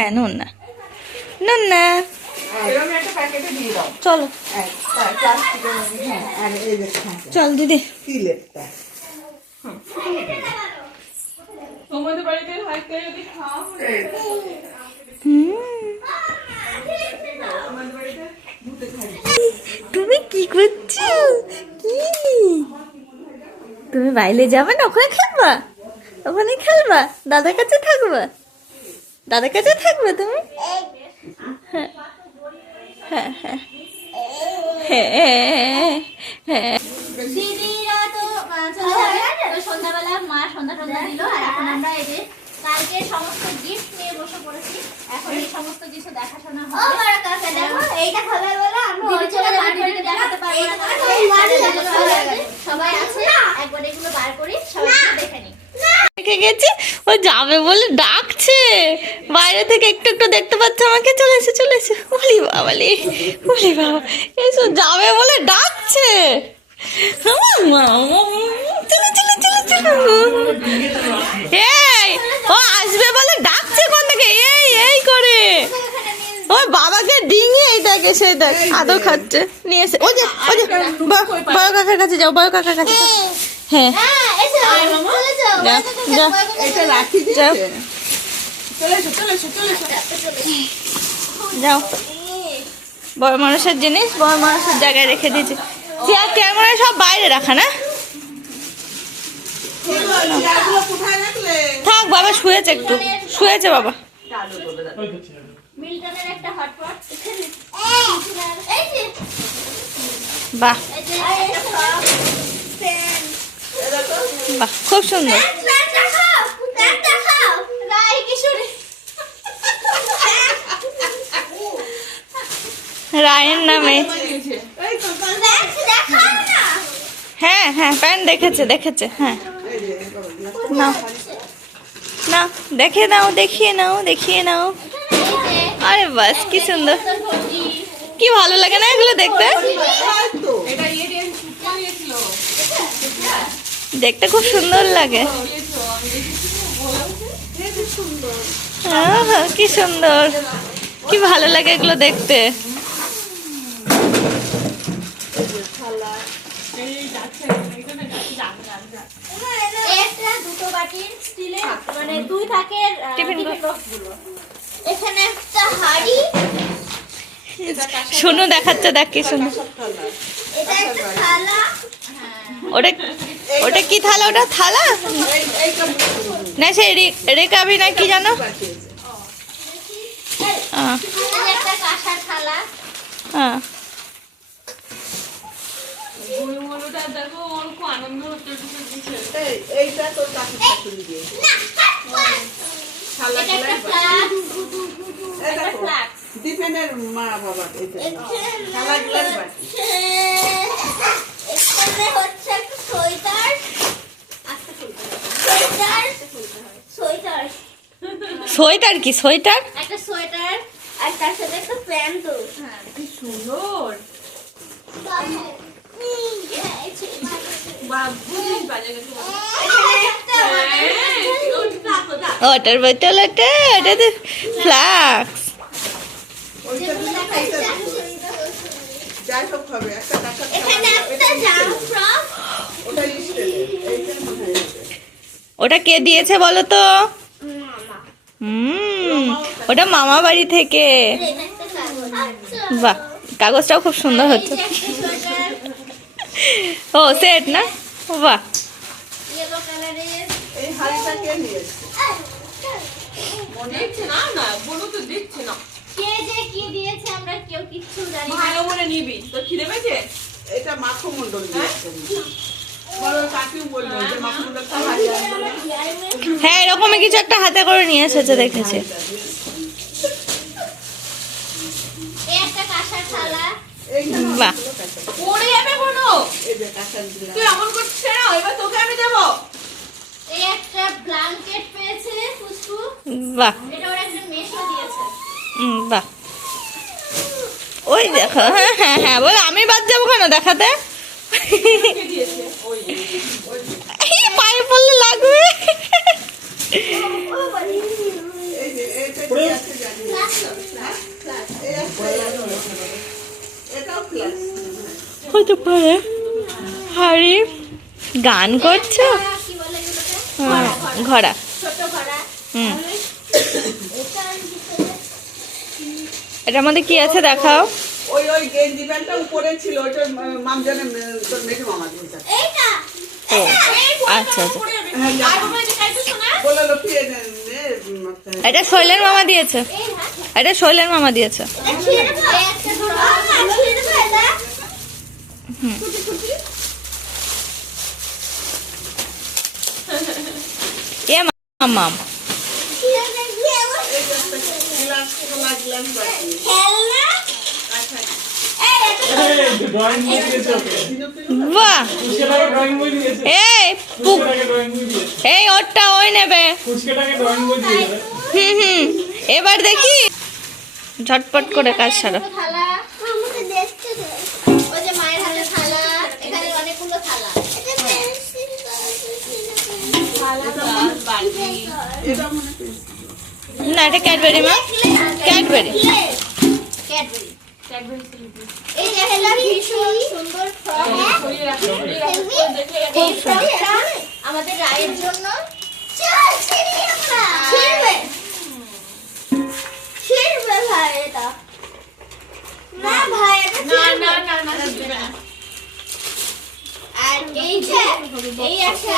হ্যাঁ নুন না। নুন না। চলো। চল দিদি। স্টিলেরটা তোমাদের বাড়িতে যদি খাওয়া তুমি কি করছ? কি? তুমি বাইরে যাবে না? ওখানে খেলবা? ওখানে খেলবা? দাদার কাছে থাকবা? দাদার কাছে থাকবে তুমি? হ্যাঁ হ্যাঁ হ্যাঁ হ্যাঁ হ্যাঁ সন্ধ্যাবেলা মা সন্ধ্যা টন্ধা দিল আর এখন আমরা এই যে কালকে সমস্ত গিফট নিয়ে বসে পড়েছি। এখন এই সমস্ত কিছু দেখাশোনা হবে। ও বড় কাকা দেখো এইটা খাবার বলে আমরা দিদি চলে যাবে দেখাতে পারব না। সবাই আছে একবার এগুলো বার করি সবাই দেখে নিই। রেখে গেছে ও যাবে বলে ডাকছে। বাইরে থেকে একটু একটু দেখতে পাচ্ছে আমাকে চলে এসে চলে এসে। বলি বাবালি বলি বাবা। এসো যাবে বলে ডাকছে। আমার মা, চলো চলো চলো চলো। এই ও আসবে বলে ডাকছে কোন থেকে এই এই করে। ওই বাবাকে ডিঙিয়ে এই দেখে সে দেখ আদর খাচ্ছে। নিয়ে এসে ওই যে ওই যে বড় কাকার কাছে যাও বড় কাকার কাছে হ্যাঁ। হ্যাঁ। এসো যাও বড় মানুষের জিনিস বড় মানুষের জায়গায় রেখে দিয়েছি চেয়ার ক্যামেরা সব বাইরে রাখা না থাক বাবা শুয়েছে একটু শুয়েছে বাবা মিল্টনের একটা হটপট এই যে বাহ এই যে একটা ফ্রক পেন বাহ, খুব সুন্দর। রায়ের নামে। না হ্যাঁ হ্যাঁ প্যান্ট দেখেছে দেখেছে হ্যাঁ। নাও। নাও দেখে নাও, দেখিয়ে নাও দেখিয়ে নাও। আরে বাস, কি সুন্দর। কি ভালো লাগে না এগুলো দেখতে এই তো এটা ইয়ে দিয়ে শুকিয়ে দিয়েছিল দেখতে খুব সুন্দর লাগে। কি সুন্দর। কি ভালো লাগে এগুলো দেখতে। শোনো দেখাচ্ছে দেখ কি থালা। ওটা ওটা কি থালা ওটা থালা না সে রে- রেকাবি না কি জানো থালা আহ। গুলমুলুটা দেখো ওর খুব আনন্দ হচ্ছে ঢুকে দিচ্ছে এই এইটা তো কাকি শাশুড়ি দিয়ে শালা এটা একটা গুলাই ফ্লাক্স এই একটা দেখো ফ্লাক্স দীপেনের মা বাবা এইটা শালা গুলাই বাটি এখানে হচ্ছে একটা সোয়েটার সোয়েটার সোয়েটার সোয়েটার কি সোয়েটার? একটা সোয়েটার আর তার সাথে একটা প্যান্ট হ্যাঁ কি সুন্দর। ওটার বোতল ওটা ওটা তো ফ্লাক্স। ওটা কে দিয়েছে বলো তো? হুম। ওটা মামা বাড়ি থেকে। বাহ কাগজটাও খুব সুন্দর হচ্ছে ও সেট না? বাহ। তো ভালো করে নিবি। তোর খিদে পেয়েছে? এটা মাখো মন্ডল হ্যাঁ এরকমই কিছু একটা হাতে করে নিয়ে এসেছে দেখেছে। এই একটা কাঁসার বাহ। পড়ে যাবে কোনো? এই যে কাঁচার দিলাম। তুই এমন করছিস না এবার তোকে আমি দেবো। এই একটা ব্ল্যাঙ্কেট পেয়েছে ফুসফু বাহ। এটা ওর একটা মেশো দিয়েছে। বাহ। ওই দেখো হ্যাঁ হ্যাঁ হ্যাঁ বলে আমি বাদ যাব কেন দেখাতে? পায়ে পড়লে লাগবে। হতে পারে। আরে, গান করছ? হ্যাঁ, ঘোড়া। হুম। এটা আমাদের কি আছে দেখাও? ওই ওই গেঞ্জি প্যান্টটা উপরে ছিল ওইটা মামজানে তোর মেঘে মামা দিয়েছে আচ্ছা আচ্ছা। হ্যাঁ। তোমার এটা শৈলের মামা দিয়েছে। এটা শৈলের মামা দিয়েছে। দেবো? এটা এ মামাম ছিঁড়ে এই এই ওরটা ওই নেবে। হুম হুম। এবার দেখি। ঝটপট করে কাজ সারো। না, এটা ক্যাডবেরি মা। Cadbury Cadbury. এই যে ভীষণ সুন্দর ফ্রক সরিয়ে রাখো, সরিয়ে রাখো, তো দেখলে এই ফ্রকটা আমাদের রায়ের জন্য চল ছিড়ি আমরা ছিড়বে। ছিড়বে। ভাই এটা। না ভাই এটা না, না, না, না, না। আর এই যে এই একটা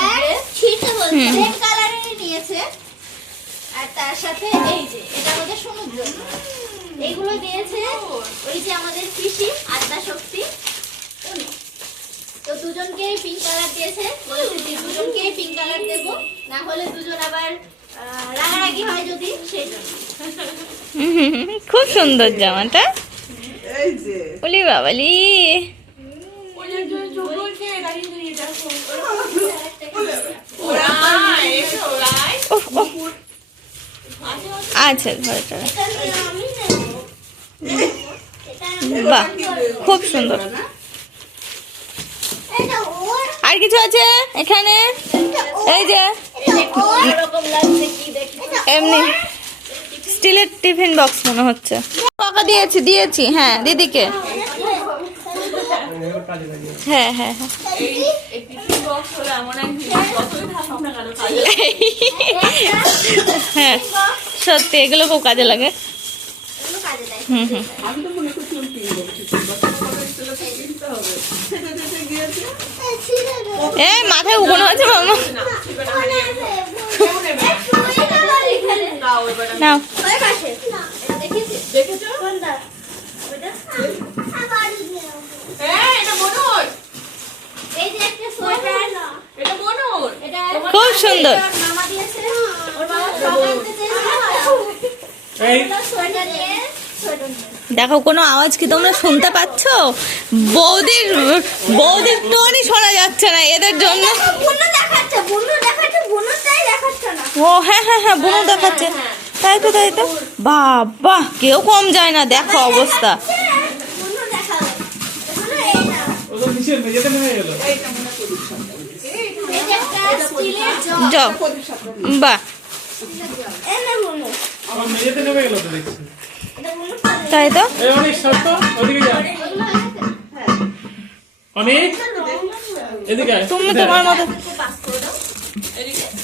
ছিটে বলছে। সেম কালারেরই নিয়েছে। আর তার সাথে এই যে এটা আমাদের সমুদ্র। এইগুলো দিয়েছে ওই যে আমাদের কৃষি আদ্যা শক্তি তো দুজনকেই পিঙ্ক কালার দিয়েছে বলেছে দুজনকেই পিঙ্ক কালার দেব না হলে দুজন আবার রাগারাগি হয় যদি সেই খুব সুন্দর জামাটা। এই বলি বাবালি। ওই একজন চোখ বলছে, দাঁড়িয়ে দাঁড়িয়ে দেখো। বলে ওরাই, এসো, ওরাই। উফ, উফ। আচ্ছা ঘরটা এটা নিয়ে আমি নেব এটা বাহ, খুব সুন্দর। আর কিছু আছে এখানে? এই যে, এমনি স্টিলের টিফিন বক্স মনে হচ্ছে। টাকা দিয়েছি দিয়েছি হ্যাঁ দিদিকে। হ্যাঁ হ্যাঁ হ্যাঁ। হ্যাঁ সত্যি, এগুলো খুব কাজে লাগে। হুম হুম। যে একটা সোয়েটার এটা মনোর। এটা খুব সুন্দর। মামা মামা সোয়েটার নিয়ে সোয়েটার দেখো কোনো আওয়াজ কি তোমরা শুনতে পাচ্ছ? বৌদির বৌদির টোনই শোনা যাচ্ছে না এদের জন্য। বুনু দেখাচ্ছে বুনু দেখাচ্ছে বুনুটাই দেখাচ্ছে না। ও হ্যাঁ হ্যাঁ হ্যাঁ বোন দেখাচ্ছে। তাই তো তাই তো। বাবা কেউ কম যায় না দেখো অবস্থা। বুনু বুনু ও যাও। বাহ। তাই তো? অনেক সত্য ওদিকে যা। অনেক? এদিকে তুমি তোমার মতো।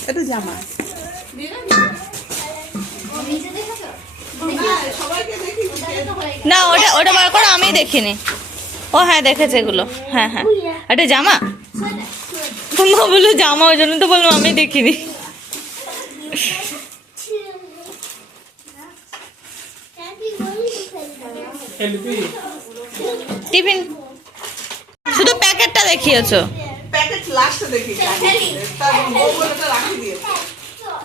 এটা জামা। না ওটা ওটা বার করে আমি দেখিনি। ও হ্যাঁ দেখেছে এগুলো। হ্যাঁ হ্যাঁ। এটা জামা? মা বলল জামা ওই জন্য তো বললাম আমি দেখিনি। টিফিন। শুধু প্যাকেটটা দেখিয়েছো? প্যাকেট লাস্টে দেখি তার বউ রাখি দিয়ে।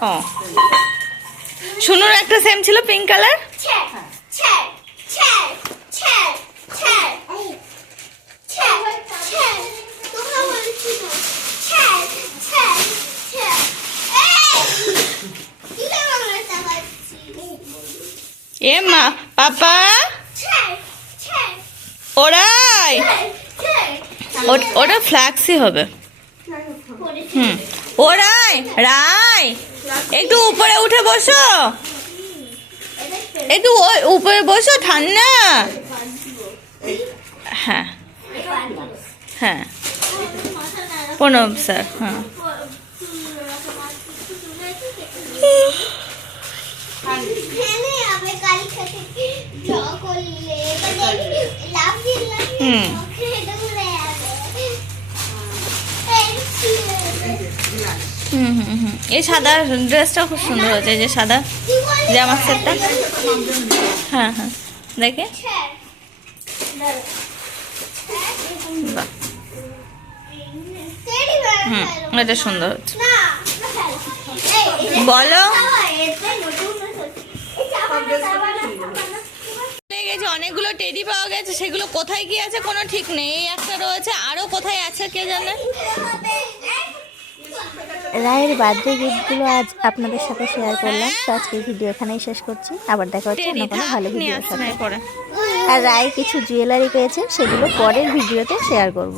ও। শুনুর একটা সেম ছিল পিঙ্ক কালার? এ মা পাপা! ওরাই! ওটা ফ্ল্যাক্সি হবে। হুম। ওরাই! রাই! একটু উপরে উঠে বসো। একটু ওই উপরে বসো, ঠান্ডা। হ্যাঁ। হ্যাঁ। প্রণব স্যার হ্যাঁ। হুম। হুম হুম হুম। এই সাদা ড্রেসটা খুব সুন্দর হয়েছে যে সাদা জামার সেটটা। হ্যাঁ হ্যাঁ। দেখে? হুম, এটা সুন্দর হচ্ছে বলো। গেছে অনেকগুলো টেডি পাওয়া গেছে সেগুলো কোথায় কি আছে কোনো ঠিক নেই। এই একটা রয়েছে আরও কোথায় আছে কে জানে? রায়ের বার্থডে গিফটগুলো আজ আপনাদের সাথে শেয়ার করলাম। তো আজকে ভিডিও এখানেই শেষ করছি। আবার দেখা হচ্ছে অন্য কোনো ভালো ভিডিও ভিডিওর সাথে। আর রায় কিছু জুয়েলারি পেয়েছে সেগুলো পরের ভিডিওতে শেয়ার করব।